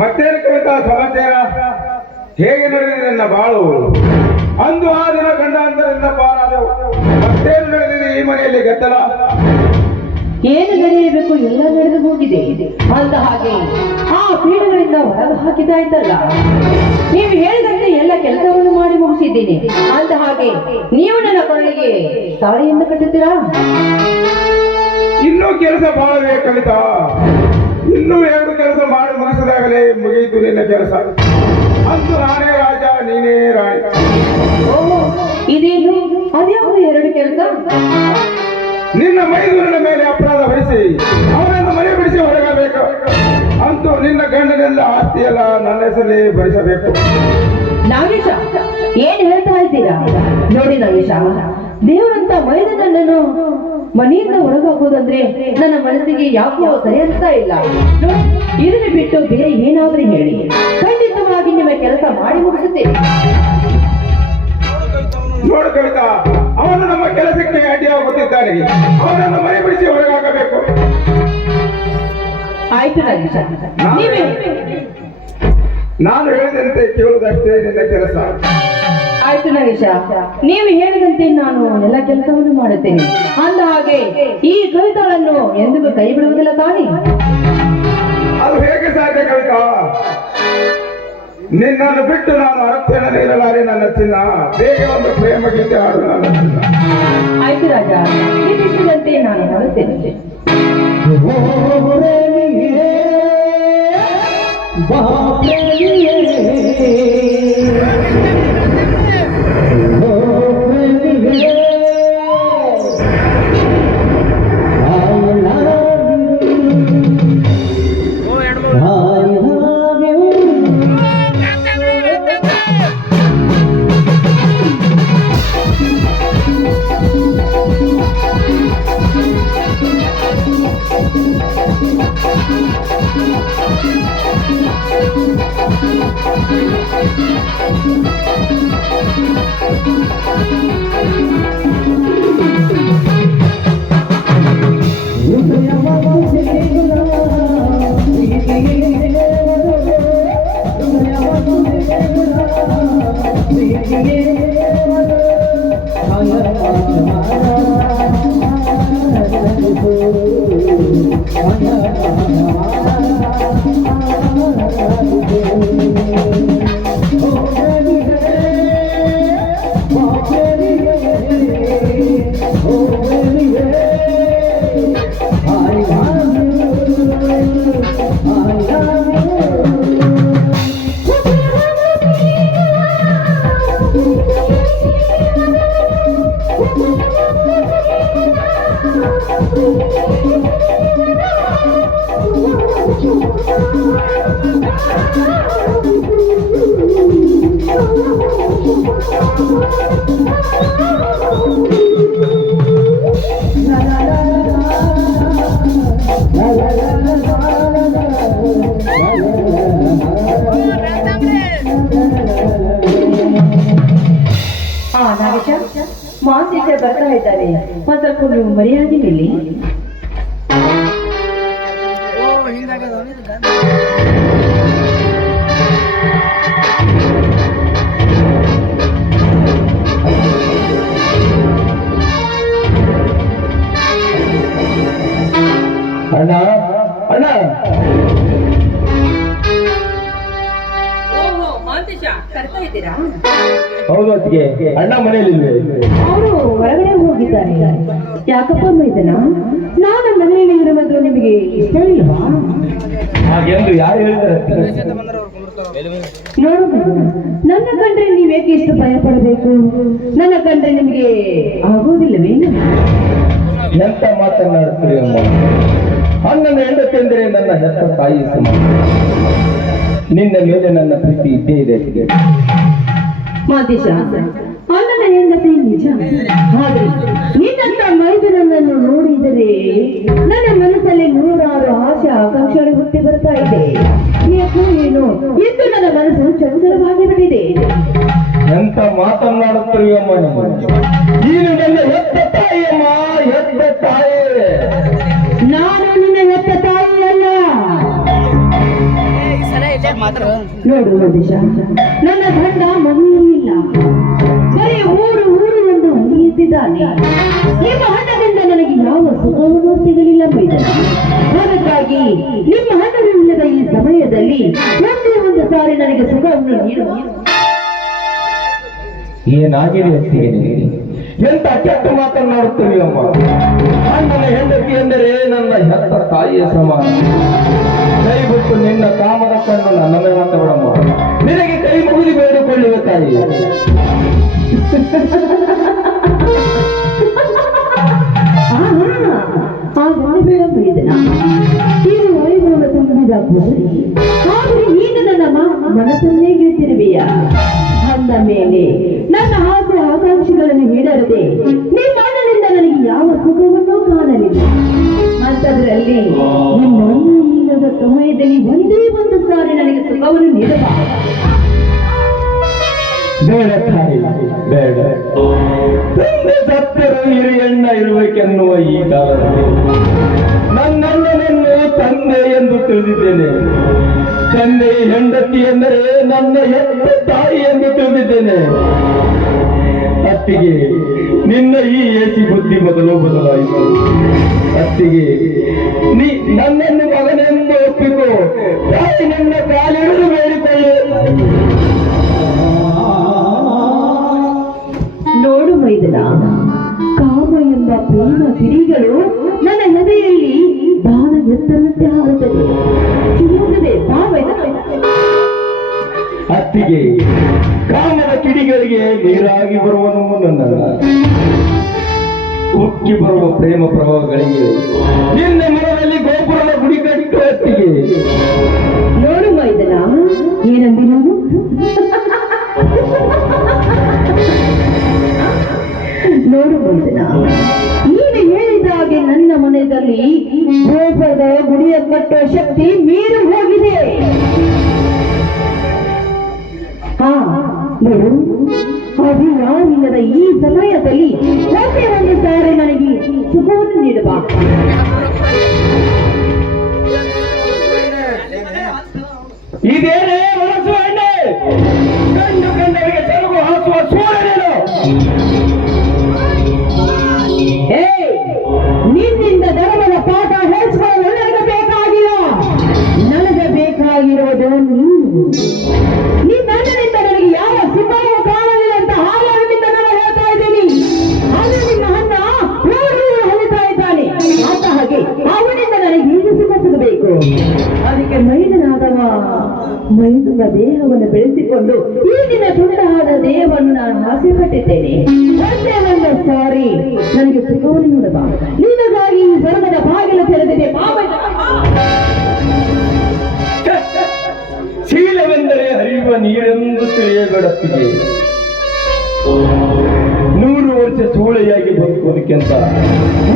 ಮತ್ತೇನು ಕವಿತಾ ಸಮಾಚಾರ? ಹೇಗೆ ನಡೆದಿದೆ ನನ್ನ ಬಾಳು? ಅಂದು ಆ ದಿನ ಗಂಡಾಂತರದಿಂದ ಪಾರಾದೆವು. ಮತ್ತೇನು ನಡೆದಿದೆ ಈ ಮನೆಯಲ್ಲಿ ಗದ್ದಲ? ಏನು ನಡೆಯಬೇಕು ಎಲ್ಲ ನಡೆದು ಹೋಗಿದೆ. ಅಂದ ಹಾಗೆ ಆ ಪೀಠಗಳಿಂದ ಹೊರಗೆ ಹಾಕಿದಾಯ್ತಲ್ಲ ನೀವು ಹೇಳಿದಂತೆ ಎಲ್ಲ ಕೆಲಸವನ್ನು ಮಾಡಿ ಮುಗಿಸಿದ್ದೀನಿ. ಅಂದ ಹಾಗೆ ನೀವು ನನ್ನ ಕೊರಳಿಗೆ ತಾಳಿಯನ್ನು ಕಟ್ಟುತ್ತೀರಾ? ಇನ್ನೂ ಕೆಲಸ ಬಾಳಿಯ ಕವಿತಾ? ಕೆಲಸ. ಅಂದು ನಾನೇ ರಾಜ ನೀನೇ ರಾಣಿ ಇದೇನು? ಅದ್ಯಾವುದು ಎರಡು ಕೆಲಸ? ನಿನ್ನ ಮೈದೂರಿನ ಮೇಲೆ ಅಪರಾಧ ವಹಿಸಿ ಅವನನ್ನು ಮನೆ ಬಿಡಿಸಿ ಹೊರಗಬೇಕು ಅಂತೂ ನಿನ್ನ ಗಂಡನೆಲ್ಲ ಆಸ್ತಿಯೆಲ್ಲ ನನ್ನ ಹೆಸರಲ್ಲಿ ಭರಿಸಬೇಕು. ನಾಗೇಶ ಏನ್ ಹೇಳ್ತಾ ಇದ್ದೀರಾ? ನೋಡಿ ನಾಗೇಶ ದೇವರಂತ ಮೈದ ನನ್ನನ್ನು ಮನೆಯಿಂದ ಹೊರಗೋಗೋದಂದ್ರೆ ನನ್ನ ಮನಸ್ಸಿಗೆ ಯಾಕೋ ಸರಿ ಅನಿಸ್ತಾ ಇಲ್ಲ. ಇದನ್ನು ಬಿಟ್ಟು ಬೇರೆ ಏನಾದ್ರೂ ಹೇಳಿ. ಖಂಡಿತವಾಗಿ ನಿಮ್ಮ ಕೆಲಸ ಮಾಡಿ ಮುಗಿಸುತ್ತೇನೆ. ನೋಡು ಕವಿತಾ ಅವನು ನಮ್ಮ ಕೆಲಸಕ್ಕೆ ಅಡ್ಡಿಯಾಗುತ್ತಿದ್ದಾನೆ. ಅವನನ್ನು ಮನೆ ಬಿಡಿಸಿ ಹೊರಗಾಗಬೇಕು. ಆಯ್ತು ನಾನು ಹೇಳಿದಂತೆ ಕೇಳುವುದಷ್ಟೇ ನಿನ್ನ ಕೆಲಸ. ಆಯ್ತು ನಗೇಶ ನೀವು ಹೇಳಿದಂತೆ ನಾನು ಎಲ್ಲ ಕೆಲಸವನ್ನು ಮಾಡುತ್ತೇನೆ. ಅಂದ ಹಾಗೆ ಈ ಕವಿತಾಳನ್ನು ಎಂದಿಗೂ ಕೈ ಬಿಡುವುದಿಲ್ಲ ತಾನೇ. ಅದು ಹೇಗೆ ಸಾಧ್ಯ ಕವಿತಾ? ನಿನ್ನನ್ನು ಬಿಟ್ಟು ನಾನು ಅರ್ಥನ ಇರಲಾರೆ ನನ್ನ ಚಿನ್ನ. ಬೇಗ ಒಂದು ಪ್ರೇಮ ಗೀತೆ ಹಾಡು ನನ್ನ ಚಿನ್ನ. ಆಯ್ತು ರಾಜ. ನಿಮ್ಮಿಷ್ಟದಂತೆ ನಾನು ಮಾಡುತ್ತೇನೆ. ಹಾ ಮಾಂಸೇಶ ಬರ್ತಾ ಇದ್ದಾರೆ ಸ್ವಲ್ಪ ನೀವು ಮರ್ಯಾದೆ ನಿಲ್ಲಿ. ಅಣ್ಣ ಮನೆಯಲ್ಲಿಲ್ವೇ? ಅವರು ಹೊರಗಡೆ ಹೋಗಿದ್ದಾರೆ. ಯಾಕಪ್ಪ ಮೈದನ ನಾನು ಮನೆಯಲ್ಲಿ ಇರುವುದು ನಿಮಗೆ ಇಷ್ಟ ಇಲ್ವಾ? ಹಾಗೆಂದು ಯಾರು ಹೇಳಿದ್ದಾರೆ ನೋಡು ನನ್ನ ಕಂಡ್ರೆ ನೀವೇಕೆ ಇಷ್ಟು ಭಯ ಪಡಬೇಕು? ನನ್ನ ಕಂಡ್ರೆ ನಿಮಗೆ ಆಗೋದಿಲ್ಲವೇನು ಎಂತ ಮಾತನಾಡುತ್ತೀರಿ ಅಮ್ಮ? ಅಣ್ಣನ ಹೆಂಡತಿ ಎಂದರೆ ನನ್ನ ಹೆತ್ತ ತಾಯಿ ಸಮಾನ ನಿನ್ನ ಮೇಲೆ ನನ್ನ ಪ್ರೀತಿ ಇದ್ದೇ ಇದೆ ಮಾತಿದ್ದ ಅಣ್ಣನ ಹೆಂಡತಿ ನಿಜ? ಆದರೆ ನಿನ್ನಂತ ಮೈದನನ್ನು ನೋಡಿದರೆ ನನ್ನ ಮನಸ್ಸಲ್ಲಿ ನೂರಾರು ಆಶೆ ಆಕಾಂಕ್ಷೆಗಳು ಹುಟ್ಟಿ ಬರ್ತಾ ಇದೆ. ಏಕೋ ಏನು? ಎಂದು ನನ್ನ ಮನಸ್ಸು ಚಂಚಲವಾಗಿ ಬಿಟ್ಟಿದೆ. ಎಂತ ಮಾತನ್ನಾಡುತ್ತಿರುವ ನೀನು ನನ್ನ ಎತ್ತ ತಾಯಿಯಮ್ಮ ಹೆತ್ತ ತಾಯಿ. ನಾನು ನಿನ್ನ ಎತ್ತ ತಾಯಿ ಅಲ್ಲ. ನೋಡು ಮಧುಶ ನನ್ನ ಗಂಡ ಸುಖವೂ ಸಿಗಲಿಲ್ಲ ಮೈದಾನ. ಅದಕ್ಕಾಗಿ ನಿಮ್ಮ ಹಣವಿಲ್ಲದ ಈ ಸಮಯದಲ್ಲಿ ಒಂದೇ ಒಂದು ಸಾರಿ ನನಗೆ ಸುಖವನ್ನು ನೀಡು. ಏನಾಗಿದೆ ನಿನಗೆ? ಎಂತ ಕೆಟ್ಟ ಮಾತನಾಡುತ್ತಿರುವಮ್ಮ ಅಣ್ಣನ ಹೆಂಡತಿ ಎಂದರೆ ನನ್ನ ಹೆತ್ತ ತಾಯಿಯ ಸಮಾನ ದಯವಿಟ್ಟು ನಿನ್ನ ಕಾಮದ ಕಣ್ಣು ನನ್ನ ಮೇಲೆ ಮಾತಾಡಮ್ಮ ನಿನಗೆ ಕೈ ಮುಗಿದು ಬೇಡಿಕೊಳ್ಳುವ ತಾಯಿ. ಮೈದನ ಇದು ವೈಭವ ತುಂಬಿದ ಗೋರಿ ಆದ್ರೆ ನೀನು ನನ್ನ ಮನಸ್ಸನ್ನೇ ಗೆದ್ದಿರುವೆಯ? ಅಂದ ಮೇಲೆ, ನನ್ನ ಆಸೆ ಆಕಾಂಕ್ಷೆಗಳನ್ನು ಈಡರದೆ ನಿಮ್ಮ ಅಣ್ಣನಿಂದ ನನಗೆ ಯಾವ ಸುಖವನ್ನೂ ಕಾಣಲಿಲ್ಲ. ಅಂತದ್ರಲ್ಲಿ ನಿಮ್ಮ ಅಣ್ಣ ಇಲ್ಲದ ಸಮಯದಲ್ಲಿ ಒಂದೇ ಒಂದು ಸಾರಿ ನನಗೆ ಸುಖವನ್ನು ನೀಡಬಾರದು ಬೇಡ ಬೇಡ. ಸತ್ತರು ಹಿರಿಯಣ್ಣ ಇರಬೇಕೆನ್ನುವ ಈ ಕಾಲದಲ್ಲಿ ನನ್ನಣ್ಣನನ್ನು ತಂದೆ ಎಂದು ತಿಳಿದಿದ್ದೇನೆ. ತಂದೆ ಹೆಂಡತಿ ಎಂದರೆ ನನ್ನ ಹೆತ್ತ ತಾಯಿ ಎಂದು ತಿಳಿದಿದ್ದೇನೆ. ಅತ್ತಿಗೆ, ನಿನ್ನ ಈ ಏಸಿ ಬುದ್ಧಿ ಮೊದಲು ಬದಲಾಯಿತು ಅತ್ತಿಗೆ, ನೀ ನನ್ನನ್ನು ಮಗನೆಂದು ಒಪ್ಪಿಕೋ. ತಾಯಿ ನನ್ನ ಕಾಲಿಡಿದು ಬೇಡಿಕೊಳ್ಳು. ನೋಡು ಮೈದನ, ಕಾಮ ಎಂಬ ಪ್ರೇಮ ಹೃದಯಲ್ಲಿ ಅತ್ತಿಗೆ ಕಾಮದ ಕಿಡಿಗಳಿಗೆ ನೀರಾಗಿ ಬರುವನು ನನ್ನ ಉಕ್ಕಿ ಬರುವ ಪ್ರೇಮ ಪ್ರಭಾವಗಳಿಗೆ ನಿನ್ನ ಮನದಲ್ಲಿ ಗೋಪುರದ ಗುಡಿ ಕಟ್ಟು ಅತ್ತಿಗೆ. ನೋಡು ಮೈದನ ಏನಂದಿ ನೋಡು ನೋಡು ಮೈದನ. ಮನೆಯಲ್ಲಿ ಗೋಪುರದ ಗುಡಿಯ ಕಟ್ಟುವ ಶಕ್ತಿ ಮೀರಿ ಹೋಗಿದೆ. ಹಾ ಈ ಸಮಯದಲ್ಲಿ ಒಂದೇ ಒಂದು ಸಾರಿ ನನಗೆ ಸುಖವನ್ನು ನೀಡಬಾ ಮೈದನಾದವ. ಮೈದುವ ದೇಹವನ್ನು ಬೆಳೆಸಿಕೊಂಡು ಈಗಿನ ತುಂಡಾದ ದೇಹವನ್ನು ನಾನು ಆಸೆ ಪಟ್ಟಿದ್ದೇನೆ ಒಂದೇ ಒಂದು ಸಾರಿ ನನಗೆ ಸುಖವನ್ನು ನೋಡಬಾರದು ನಿನಗಾಗಿ ಈ ಸ್ವರ್ಗದ ಬಾಗಿಲು ತೆರೆದಿದೆ ಶೀಲವೆಂದರೆ ಹರಿಯುವ ನೀರೆಂದು ತಿಳಿಯಬೇಡತ್ತಿಗೆ ನೂರು ವರ್ಷ ಸೂಳೆಯಾಗಿ ಬದುಕುವುದಕ್ಕಿಂತ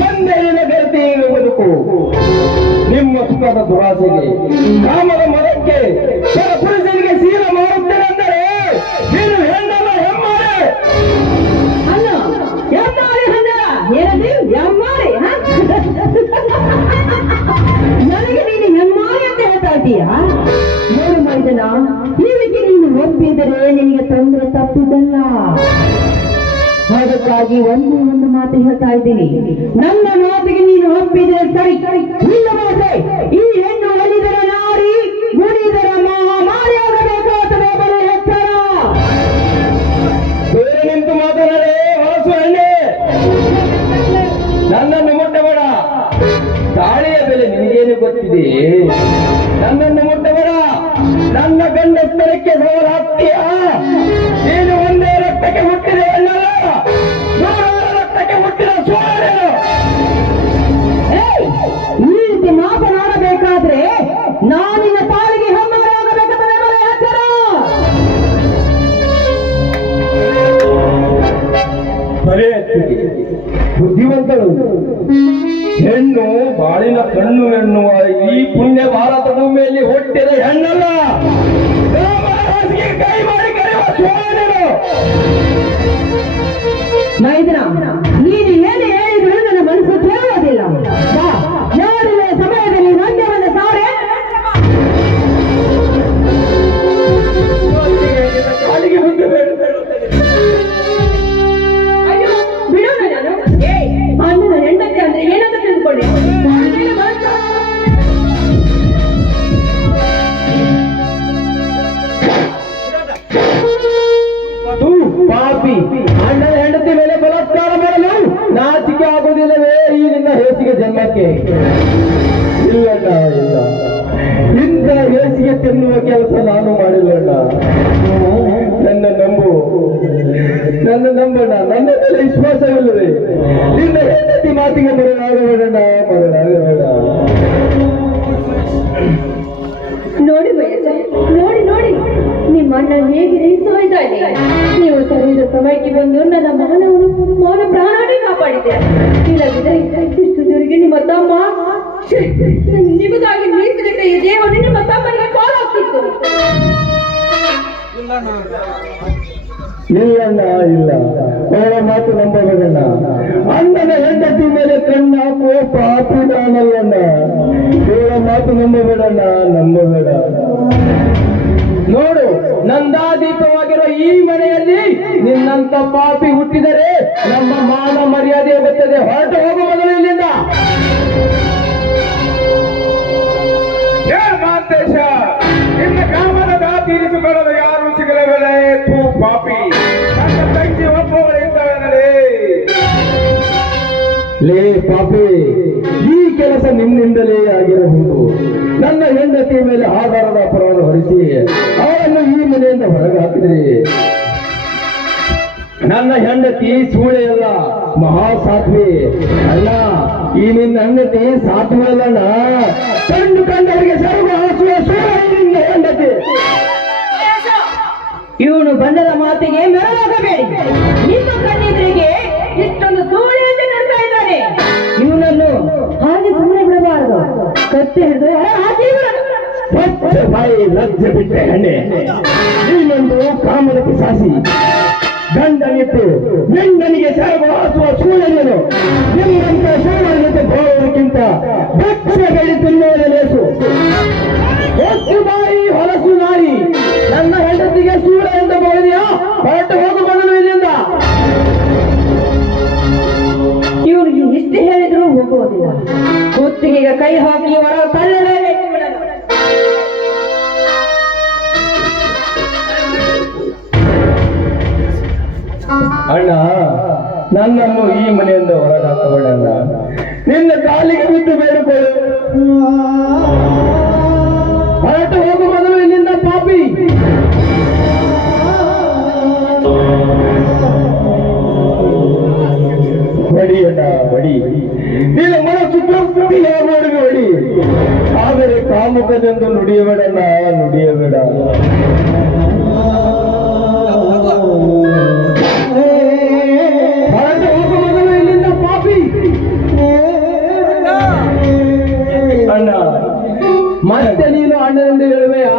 ಒಂದೇ ದಿನ ಗರ್ತಿಯಿಂದ ಬದುಕು. ನಿಮ್ಮ ಸುಖದ ದುರಾಸೆಗೆ, ಕಾಮದ ಮರಕ್ಕೆ ಪರ ಪುರುಷರಿಗೆ ಶೀಲ ಮಾಡುತ್ತೇನೆಂದರೆ ನೀನು ಹೆಣ್ಣಲ್ಲ ಹೆಮ್ಮಾರೆ? ಹ? ನನಗೆ ನೀನು ಹೆಮ್ಮಾರಿ ಅಂತ ಹೇಳ್ತಾ ಇದ್ದೀಯಾ ಅದಕ್ಕಾಗಿ ಒಂದು ಒಂದು ಮಾತು ಹೇಳ್ತಾ ಇದ್ದೀನಿ. ನನ್ನ ಮಾತಿಗೆ ನೀನು ಒಪ್ಪಿದ್ರೆ ಸರಿ. ಇಲ್ಲವಾದ್ರೆ ಈ ಹೆಣ್ಣು ಒಲಿದರ ನಾರಿ ಗುಣಿದರ ಮಾರಿಯಾಗಬೇಕು ಅಥವಾ ಬರೋ ಎತ್ತರ ಬೇರೆ ನಿಂತು ಮಾತನಾಡಿ ಹೊಲಸು ಹಣ್ಣೆ ನನ್ನನ್ನು ಮುಟ್ಟಬೇಡ. ತಾಳೆಯ ಬೆಲೆ ನಿನಗೇನು ಗೊತ್ತಿದೆ? ನನ್ನನ್ನು ಮುಟ್ಟಬೇಡ. ನನ್ನ ಗಂಡಸ್ಥರಕ್ಕೆ ಸವಾಲು ಹಾಕ್ತೀಯ ನೀನು ಒಂದೇ ರಕ್ತಕ್ಕೆ ಬರೇ ಅತ್ತಿಗೆ. ಬುದ್ಧಿವಂತರು. ಹೆಣ್ಣು ಬಾಳಿನ ಕಣ್ಣು ಎನ್ನುವ ಈ ಪುಣ್ಯ ಭಾರತ ಭೂಮಿಯಲ್ಲಿ ಹುಟ್ಟಿದ ಹೆಣ್ಣಲ್ಲ. ಕೈ ಮಾಡಿ. ಮೈದನ ನೀನು ಏನು ಹೇಳಿದ್ರು ನನ್ನ ಮನಸ್ಸು ಕೇಳುವುದಿಲ್ಲ ಬಾ ನೋಡುವ ಸಮಯದಲ್ಲಿ ಒಂದೇ ಒಂದು ಸಾವಿರ ಕಾಲಿಗೆ ವಿಶ್ವಾಸವಿಲ್ಲದೆ ನಿನ್ನ ಹೆಂಡತಿ ಮಾತಿಗೆ ಮರಳಾಗಬೇಡಣ್ಣ ಮರಳಾಗಬೇಡ ನೋಡಿ ನೋಡಿ ನೋಡಿ. ನಿಮ್ಮ ಅಣ್ಣ ಹೇಗೆ ಇದೆ ಇದ್ದಾನೆ ನೀವು ಸರಿಯಾದ ಸಮಯಕ್ಕೆ ಬಂದು ನನ್ನ ಮಾನವನು ಮಾನ ಪ್ರಾಣಾನೇ ಕಾಪಾಡಿದೆ. ಇಲ್ಲದಿದ್ದರೆ ಇಷ್ಟು ದೂರಿಗೆ ನಿಮ್ಮ ತಮ್ಮ ಛೆ, ನಿಮಗಾಗಿ ಮೀಸಲಿಟ್ಟ ಈ ದೇವರು ನಿಮ್ಮ ತಮ್ಮನಿಗೆ ಕಾಲಾಗ್ತಿತ್ತು ಇಲ್ಲಣ್ಣ, ಇಲ್ಲ. ಅವಳ ಮಾತು ನಂಬಬೇಡಣ್ಣ. ಅಣ್ಣನ ಹೆಂಡತಿ ಮೇಲೆ ಕಣ್ಣ ಕೋಪ ಅಪಿಮಾನಲ್ಲಣ್ಣ ಅವಳ ಮಾತು ನಂಬಬೇಡಣ್ಣ, ನಂಬಬೇಡ. ನೋಡು ನಂದಾದೀಪವಾಗಿರೋ ಈ ಮನೆಯಲ್ಲಿ ನಿನ್ನಂತ ಪಾಪಿ ಹುಟ್ಟಿದರೆ ನಮ್ಮ ಮಾನ ಮರ್ಯಾದೆ ಬರ್ತದೆ. ಹೊರಟು ಹೋಗು ಮೊದಲು ಇಲ್ಲಿಂದ. ದಾ ತೀರಿಸಿಕೊಳ್ಳಲು ಯಾರು ಸಿಗಲೇ ತೂ ಪಾಪಿ. ಲೇ ಪಾಪಿ, ಈ ಕೆಲಸ ನಿಮ್ಮಿಂದಲೇ ಆಗಿರಬಹುದು. ನನ್ನ ಹೆಂಡತಿ ಮೇಲೆ ಆಧಾರದ ಅಪರಾಧ ಹೊರಿಸಿ ಅವರನ್ನು ಈ ಮನೆಯಿಂದ ಹೊರಗಾಕಿದ್ರಿ. ನನ್ನ ಹೆಂಡತಿ ಸೂಳೆಯಲ್ಲ ಮಹಾ ಸಾಧ್ವಿ ಅಲ್ಲ, ಈ ನಿನ್ನ ಹೆಂಡತಿ ಸಾಧ್ವಿ ಅಲ್ಲಣ್ಣ ಕಂಡು ಕಂಡವರಿಗೆ ಸರ್ವ ಇವನು ಬಂಡದ ಮಾತಿಗೆ ಮೆರವಾಗಬೇಡಿ ನಿಮ್ಮ ಕಣ್ಣಿದ್ರಿಗೆ ಇಷ್ಟೊಂದು ಸೂಳೆಯಂತೆ ನಡ್ತಾ ಇದ್ದಾನೆ. ಇವನನ್ನು ಹಾಗೆ ಸುಮ್ಮನೆ ಬಿಡಬಾರದು. ಕತ್ತೆ ಹಿಡಿದು ಬಾಯಿ ಲಜ್ಜೆ ಬಿಟ್ಟೆ ಹೆಣ್ಣೆ. ನೀನೊಂದು ಕಾಮದ ಪಿಸಾಸಿ ಗಂಡನಿಟ್ಟು ಗಂಡನಿಗೆ ಸರಬಾಸುವ ಸೂಳನೇನು? ನಿಮ್ಮಂತ ಸೂಳನ ಜೊತೆ ಬಾಳುವುದಕ್ಕಿಂತ ಬೆಳೆ ತಿನ್ನುವುದೇ ಲೇಸು. ಕುತ್ತಿಗೆಗೆ ಕೈ ಹಾಕಿ ಹೊರ ತಳ್ಳಲೇಬೇಕು. ಅಣ್ಣ, ನನ್ನನ್ನು ಈ ಮನೆಯಿಂದ ಹೊರಗೆ ನಿನ್ನ ಕಾಲಿಗೆ ಬಿದ್ದು ಬೇಡಿಕೊಳ್ಳು. ಹೊರಟು ಹೋಗು ಮೊದಲು ಇಲ್ಲಿಂದ ಪಾಪಿ. ಬಡಿ ಅಣ್ಣ, ಬಡಿ. ನಿನ್ನ ಮನಸ್ಸು ತೃಪ್ತಿಯಾಗುವವರೆಗೆ ಬಡಿ ಆದರೆ ಕಾಮುಕನೆಂದು ನುಡಿಯಬೇಡಣ್ಣ ನುಡಿಯಬೇಡ ಹೊರಟು ಹೋಗು ಮೊದಲು ಇಲ್ಲಿಂದ ಪಾಪಿ ಅಣ್ಣ ಮತ್ತೆ ನೀನು ಅಣ್ಣನೆಂದು ಹೇಳುವೆಯಾ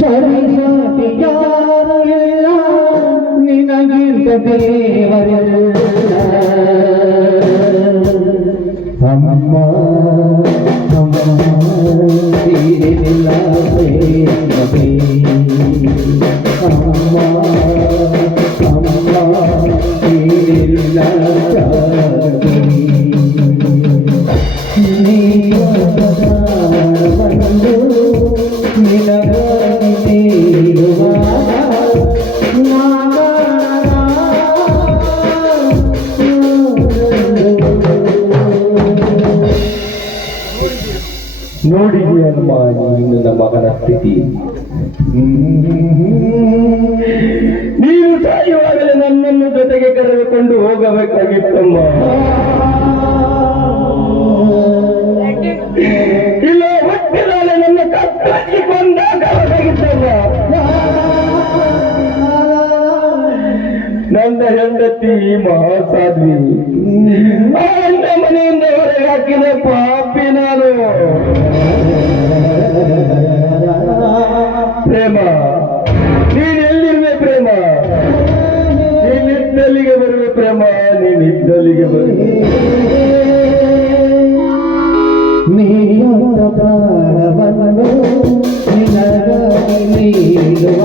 ಶರಣಾಗಿಲ್ಲ ನಿನಗಿಂತ ದೇವರಲ್ಲ ಅಮ್ಮ ನೋಡಿದೆಯಮ್ಮ ಮಾಡಿ ನನ್ನ ಮಗನ ಸ್ಥಿತಿ ನೀನು ಸಾಯುವಾಗಲೇ ನನ್ನನ್ನು ಜೊತೆಗೆ ಕರೆದುಕೊಂಡು ಹೋಗಬೇಕಾಗಿತ್ತಮ್ಮ. ಇಲ್ಲ ಹುಟ್ಟಿದಾಲೆ ನನ್ನ ಕತ್ತಾಗಿ ನನ್ನ ಹೆಂಡತಿ ಮಹಾಸಾಧ್ವಿ. ನನ್ನ ಮನೆಯಿಂದ ಹೊರಗೆ ಹಾಕಿದ ಪಾಪಿ ನಾನು. ಪ್ರೇಮ, ನೀನ್ ಎಲ್ಲಿರುವೆ ಪ್ರೇಮ? ನೀನಿದ್ದಲ್ಲಿಗೆ ಬರುವೆ ಪ್ರೇಮ ನೀನಿದ್ದಲ್ಲಿಗೆ ಬರುವೆ ನೀನು ಪ್ರಾಣವನ್ನು ನಿನಗಾಗಿ ನೀಡುವ